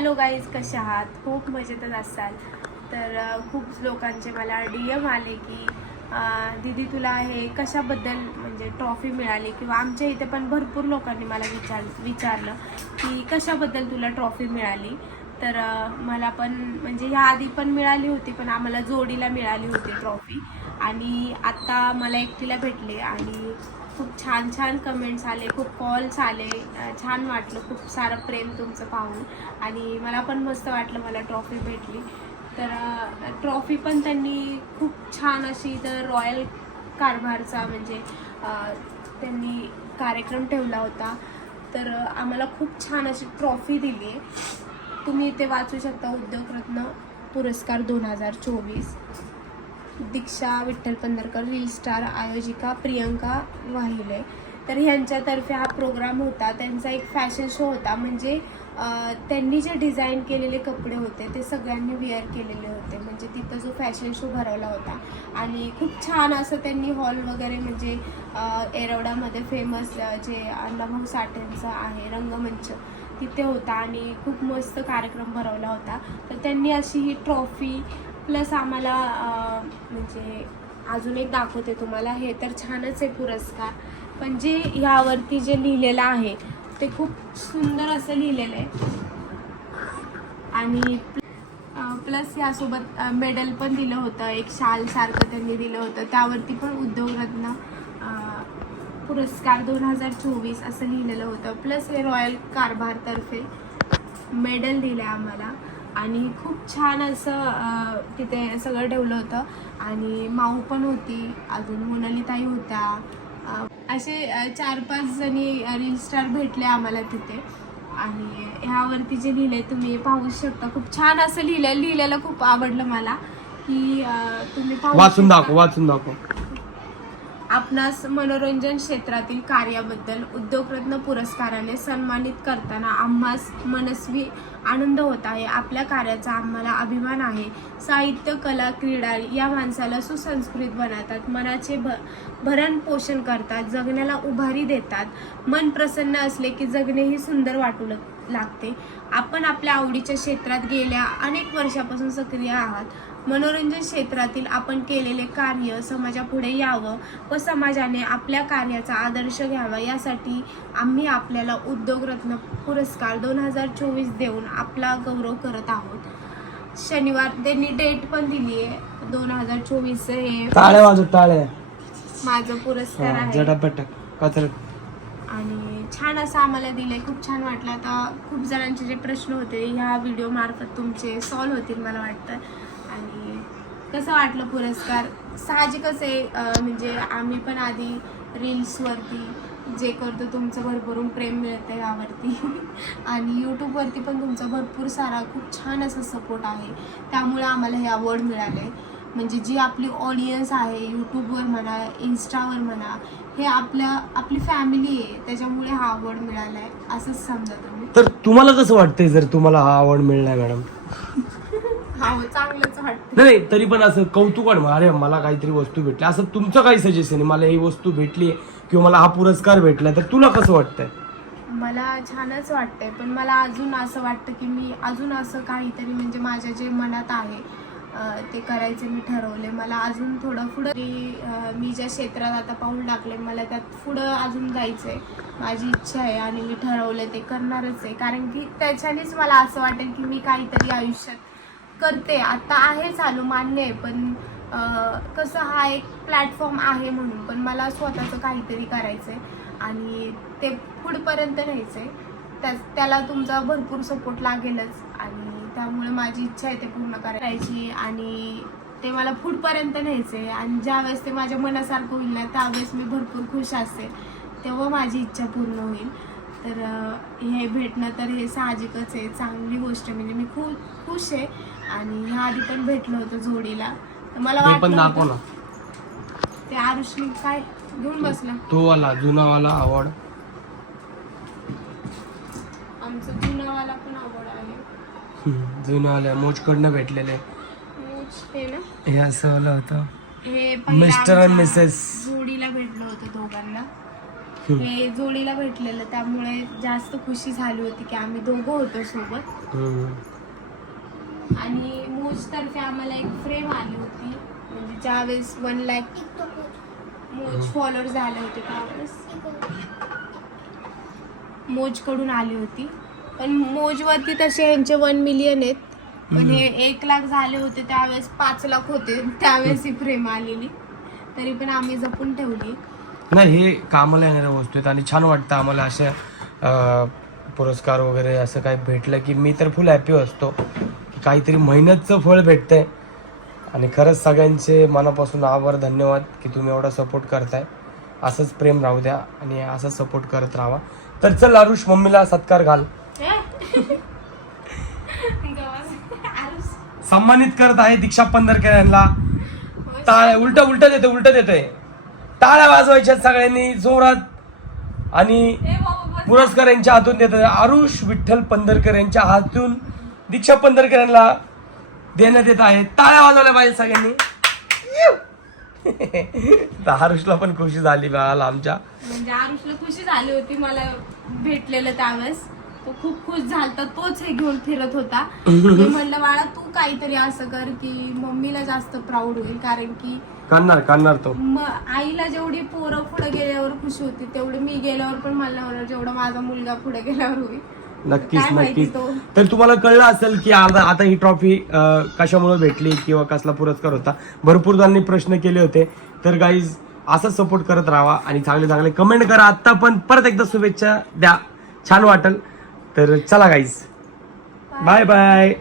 Hello guys कसे आहात? खूप मजेतच असाल. तर खूप लोकांचे मला डी एम आले की दीदी तुला हे कशाबद्दल म्हणजे ट्रॉफी मिळाली? किंवा आमच्या इथे पण भरपूर लोकांनी मला विचार विचारलं की कशाबद्दल तुला ट्रॉफी मिळाली? तर मला पण म्हणजे ह्या आधी पण मिळाली होती पण आम्हाला जोडीला मिळाली होती ट्रॉफी. आणि आत्ता मला एकटीला भेटले आणि खूप छान छान कमेंट्स आले खूप कॉल्स आले. छान वाटलं खूप सारं प्रेम तुमचं पाहून. आणि मला पण मस्त वाटलं मला ट्रॉफी भेटली. तर ट्रॉफी पण त्यांनी खूप छान अशी तर रॉयल कारभारचा म्हणजे त्यांनी कार्यक्रम ठेवला होता. तर आम्हाला खूप छान अशी ट्रॉफी दिली. आहे तुम्ही इथे वाचू शकता उद्योगरत्न पुरस्कार दोन हजार चोवीस. दीक्षा विठ्ठल पंधरकर रील स्टार आयोजिका प्रियंका वाहिले. तर ह्यांच्यातर्फे हा प्रोग्राम होता. त्यांचा एक फॅशन शो होता. म्हणजे त्यांनी जे डिझाईन केलेले कपडे होते ते सगळ्यांनी वेअर केलेले होते. म्हणजे तिथं जो फॅशन शो भरवला होता. आणि खूप छान असं त्यांनी हॉल वगैरे म्हणजे एरवडामध्ये फेमस जे अण्णाभाऊ साठेंचं आहे रंगमंच तिथे होता आणि खूप मस्त कार्यक्रम भरवला होता. तर त्यांनी अशी ही ट्रॉफी प्लस आम्हाला म्हणजे अजून एक दाखवते तुम्हाला. हे तर छानच आहे पुरस्कार. पण जे ह्यावरती जे लिहिलेलं आहे ते खूप सुंदर असं लिहिलेलं आहे. आणि प्लस यासोबत मेडल पण दिलं होतं. एक शालसारखं त्यांनी दिलं होतं. त्यावरती पण उद्योगरत्न पुरस्कार दोन हजार चोवीस असं लिहिलेलं होतं. प्लस हे रॉयल कारभारतर्फे मेडल दिलं आहे आम्हाला. आणि खूप छान असं तिथे सगळं ठेवलं होतं. आणि माऊ पण होती अजून मोनालीताई होत्या. असे चार पाच जणी रील स्टार भेटले आम्हाला तिथे. आणि ह्यावरती जे लिहिलंय तुम्ही पाहू शकता. खूप छान असं लिहिलंय. लिहिलेलं खूप आवडलं मला की तुम्ही पाहू वाचून. दाखव वाचून दाखव. आपणास मनोरंजन क्षेत्रातील कार्याबद्दल उद्योगरत्न पुरस्काराने सन्मानित करताना आम्हास मनस्वी आनंद होत आहे. आपल्या कार्याचा आम्हाला अभिमान आहे. साहित्य कला क्रीडा या माणसाला सुसंस्कृत बनवतात. मनाचे भ भरण पोषण करतात. जगण्याला उभारी देतात. मन प्रसन्न असले की जगणेही सुंदर वाटू लागते. लागते. आपण आपल्या आवडीच्या क्षेत्रात गेल्या अनेक वर्षापासून सक्रिय आहात. मनोरंजन क्षेत्रातील आपण केलेले कार्य समाजापुढे यावं व समाजाने आपल्या कार्याचा आदर्श घ्यावा यासाठी आम्ही आपल्याला उद्योगरत्न पुरस्कार दोन हजार चोवीस देऊन आपला गौरव करत आहोत. शनिवार त्यांनी डेट पण दिली आहे दोन हजार चोवीस हे टाळ्या वाजव टाळ्या माझं पुरस्कार आहे. झटापटक छान असं आम्हाला दिलं आहे खूप छान वाटलं. आता खूप जणांचे जे प्रश्न होते ह्या व्हिडिओमार्फत तुमचे सॉल्व होतील मला वाटतं. आणि कसं वाटलं पुरस्कार? साहजिकच आहे. म्हणजे आम्ही पण आधी रील्सवरती जे करतो तुमचं भरभरून प्रेम मिळतं यावरती. आणि यूट्यूबवरती पण तुमचा भरपूर सारा खूप छान असा सपोर्ट आहे. त्यामुळे आम्हाला हे अवॉर्ड मिळाले म्हणजे जी आपली ऑडियन्स आहे यूट्यूबवर म्हणा इन्स्टावर म्हणा हे आपल्या आपली फॅमिली आहे. त्याच्यामुळे हा अवॉर्ड मिळाला आहे असंच समजा तुम्ही. तर तुम्हाला कसं वाटतंय जर तुम्हाला हा आवड मिळणार मॅडम हा हो चांगलंच वाटतं नाही नाही, तरी पण असं कौतुक अरे मला काहीतरी वस्तू भेटली. असं तुमचं काही सजेशन आहे? मला ही वस्तू भेटली किंवा मला हा पुरस्कार भेटला तर तुला कसं वाटतंय? मला छानच वाटतंय पण मला अजून असं वाटतं की मी अजून असं काहीतरी म्हणजे माझ्या जे मनात आहे ते करायचे मी ठरवले. मला अजून थोडं पुढं मी मी ज्या क्षेत्रात आता पाऊल टाकले मला त्यात पुढं अजून जायचं आहे माझी इच्छा आहे आणि मी ठरवलं ते करणारच आहे. कारण की त्याच्यानेच मला असं वाटेल की मी काहीतरी आयुष्यात करते. आता आहे चालू मान्य आहे. पण कसं हा एक प्लॅटफॉर्म आहे म्हणून. पण मला स्वतःचं काहीतरी करायचं आहे आणि ते पुढपर्यंत न्यायचं आहे त्या त्याला तुमचा भरपूर सपोर्ट लागेलच. आणि त्यामुळे माझी इच्छा आहे ते पूर्ण करायची आणि ते मला पुढपर्यंत न्यायचं आहे आणि ज्यावेळेस ते माझ्या मनासारखं होईल ना त्यावेळेस मी भरपूर खुश असेल. तेव्हा माझी इच्छा पूर्ण होईल. तर हे भेटणं तर हे साहजिकच आहे. चांगली गोष्ट म्हणजे मी खूप खुश आहे. आणि ह्या आधी पण भेटलं होतं जोडीला. तर मला वाटलं होतं- ते आरुषनी काय घेऊन बसला? तो वाला जुनावाला आवड. आमचं जुनावाला पण आवड आहे. जुनावाल्या मोजकडनं भेटलेले. हे हे असं वाला होतं. हे and आमच्या Mrs. जोडीला भेटलं होतं दोघांना. हे जोडीला भेटलेलं त्यामुळे जास्त खुशी झाली होती की आम्ही दोघं होतो सोबत. आणि मोज तर्फे आम्हाला एक फ्रेम आली होती. म्हणजे ज्यावेळेस वन लॅक मोज फॉलोअर झाले होते त्यावेळेस. मोजकडून आली होती. पण मोजवरती तसे यांचे वन मिलियन आहेत. पण हे एक लाख झाले होते त्यावेळेस पाच लाख होते. त्यावेळेस ही फ्रेम आलेली. तरी पण आम्ही जपून ठेवली. नाही हे कामाला येणाऱ्या वस्तू आहेत आणि छान वाटतं आम्हाला अशा पुरस्कार वगैरे असं काही भेटलं की मी तर फुल हॅपी असतो. की काहीतरी मेहनतचं फळ भेटतंय. आणि खरंच सगळ्यांचे मनापासून आभार धन्यवाद की तुम्ही एवढा सपोर्ट करताय. असंच प्रेम राहू द्या आणि असंच सपोर्ट करत राहा. तर चल आरुष मम्मीला सत्कार घाल. सन्मानित करत आहे दीक्षा पंधरकर यांना. टाळ्या उलट उलट देते उलट देते टाळ्या वाजवायच्या सगळ्यांनी जोरात. आणि पुरस्कार यांच्या हातून देत आरुष विठ्ठल पंधरकर यांच्या हातून दीक्षा पंधरकर यांना देण्यात येत आहे. टाळ्या वाजवल्या पाहिजे सगळ्यांनी. तर आरुषला पण खुशी झाली मिळाला आमच्या. म्हणजे आरुषला खुशी झाली होती मला भेटलेलं त्यावेळेस. तो खूप खुश झालता तोच हे घेऊन फिरत होता. मी म्हणलं बाळा तू काहीतरी असं कर की मम्मीला जास्त प्राऊड होईल कारण की काढणार काढणार तो. म आईला जेवढी पोरं पुढे गेल्यावर खुशी होती तेवढी मी गेल्यावर पण मला जेवढा माझा मुलगा पुढे गेल्यावर होईल. नक्कीच काय माहिती नक्कीच. तो. तर तुम्हाला कळलं असेल की आता आता ही ट्रॉफी कशामुळे भेटली किंवा कसला पुरस्कार होता? भरपूर जणांनी प्रश्न केले होते. तर गाईज असंच सपोर्ट करत राहा आणि चांगले चांगले कमेंट करा. आता पण परत एकदा शुभेच्छा द्या. छान वाटेल. तर चला गाईज बाय बाय